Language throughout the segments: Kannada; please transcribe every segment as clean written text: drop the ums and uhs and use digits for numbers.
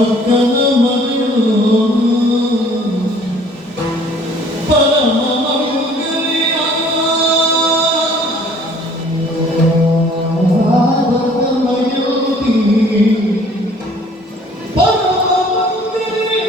ಅಕ್ಕನ ಮಗಳು ಪರಮ ಮಂಗಲಿಯ ಭಾರತಮಯುತಿ ಪರಮ ಮಂಗಲಿಯ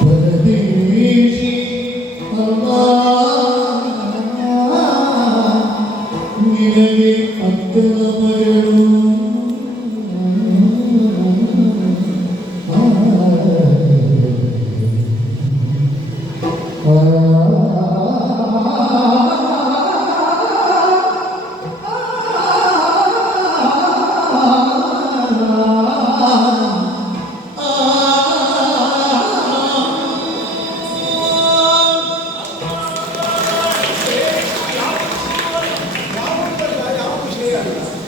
ಪರದೇಶಿ ನಿನಗೆ ಅಕ್ಕನ ಮಗಳು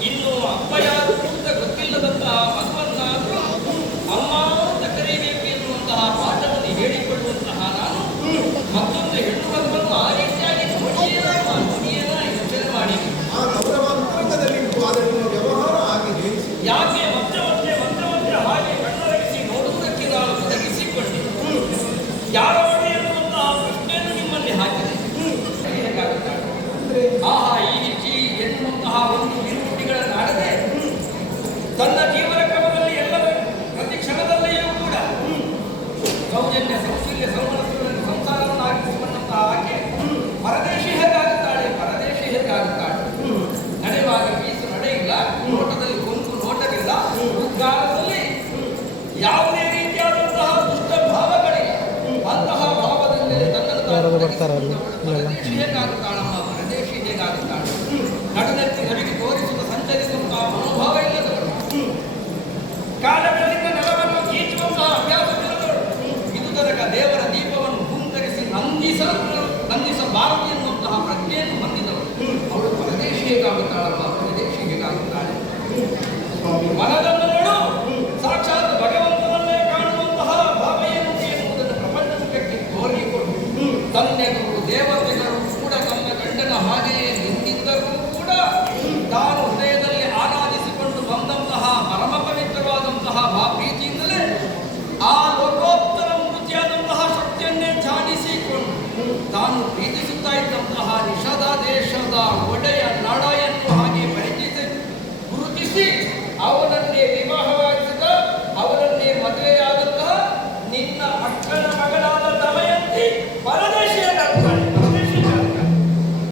ಇನ್ನು ಅಪ್ಪ ಯಾರು ಅಂತ ಗೊತ್ತಿಲ್ಲದಂತಹ ಮಗುವನ್ನಾದರೂ ಅಮ್ಮ ಅಂತ ಕರೀಬೇಕು ಎನ್ನುವಂತಹ ಮಾತನ್ನು ಹೇಳಿಕೊಳ್ಳುವಂತಹ ನಾನು ಮತ್ತೊಂದು ಹೆಣ್ಣು ಮಗುವನ್ನು ಆ ರೀತಿಯಾಗಿ ನೋಡಿಯೇನ ಯೋಚನೆ ಮಾಡಿ ಯಾಕೆ ಮತ್ತೆ ಹಾಗೆ ಕಣ್ಣೊರಗಿಸಿ ನೋಡುವುದಕ್ಕೆ ನಾನು ಒದಗಿಸಿಕೊಂಡೆ ಯಾರೋ ಎನ್ನುವಂತಹ ಪ್ರಶ್ನೆಯನ್ನು ನಿಮ್ಮಲ್ಲಿ ಹಾಕಿದೆ ಹೇಗಾಗುತ್ತಾಳೆ ಆಹಾ ಈ ರೀತಿ ಎನ್ನುವಂತಹ ಒಂದು ನುಡಿಗಳನ್ನಾಡದೆ ತನ್ನ ಜೀವನ ಕ್ರಮದಲ್ಲಿ ಎಲ್ಲವೂ ಪ್ರತಿ ಕ್ಷಣದಲ್ಲಿಯೂ ಕೂಡ ಸೌಜನ್ಯ ಸೌಶಲ್ಯ ಸೌಮನಸ್ಸುಗಳನ್ನು ಸಂಸಾರವನ್ನು ಆಗಿಸಿಕೊಂಡಂತಹ ಆಕೆ ಪರದೇಶಿ ಹೇಗಾಗುತ್ತಾಳೆ ನಡೆಯುವಾಗ ಪೀಸು ನಡೆಯಿಲ್ಲ ನೋಟದಲ್ಲಿ ಕೊಂಕು ನೋಟವಿಲ್ಲ ಉದ್ಗಾರದಲ್ಲಿ ಯಾವುದೇ ರೀತಿಯಾದಂತಹ ದುಷ್ಟ ಭಾವಗಳಿಲ್ಲ ಅಂತಹ ಭಾವದಲ್ಲಿ ತನ್ನನ್ನು ಪರದೇಶಿ ಹೇಗಾಗುತ್ತಾಳಮ್ಮ ಪರದೇಶಿ ಹೇಗಾಗುತ್ತಾಳೆ ನಡುನೆತ್ತಿ ನಡುಗೆ ತೋರಿಸುವ ಸಂಚರಿಸುವಂತಹ ಮನೋಭಾವ ಇಲ್ಲದವರು ಕಾಲಗಳಿಂದ ನೆಲವನ್ನು ಗೀಚುವಂತಹ ಅಭ್ಯಾಸವಿಲ್ಲದವರು ಇದು ತನಕ ದೇವರ ದೀಪವನ್ನು ಹೂಂಕರಿಸಿ ನಂದಿಸಬಾರದು ಎನ್ನುವಂತಹ ಪ್ರಜ್ಞೆಯನ್ನು ಹೊಂದಿದವರು ಅವಳು ಪರದೇಶಿ ಹೇಗಾಗುತ್ತಾಳಮ್ಮ ಪರದೇಶಿ ಹೇಗಾಗುತ್ತಾಳೆ ಮನದನ್ನು ನೋಡು ಸಾಕ್ಷಾತ್ ಭಗವಂತನನ್ನೇ ಕಾಣುವಂತಹ ಭಾವ ಏನು ಎನ್ನುವುದನ್ನು ಪ್ರಪಂಚಕ್ಕೆ ತೋರಿಕೊಡು ತಂದೆಗಳು ದೇವತೆಗಳು ಕೂಡ ತಮ್ಮ ಗಂಡನ ಹಾಗೆಯೇ ನಿಂತಿದ್ದರೂ ಕೂಡ ತಾನು ಹೃದಯದಲ್ಲಿ ಆರಾಧಿಸಿಕೊಂಡು ಬಂದಂತಹ ಪರಮ ಪವಿತ್ರವಾದಂತಹ ಪ್ರೀತಿಯಿಂದಲೇ ಆ ಲೋಕೋತ್ತರ ಮೂರ್ತಿಯಾದಂತಹ ಶಕ್ತಿಯನ್ನೇ ಧ್ಯಾನಿಸಿಕೊಂಡು ತಾನು ಪ್ರೀತಿಸುತ್ತಾ ಇದ್ದಂತಹ ನಿಷಧ ದೇಶದ ಒಡೆಯ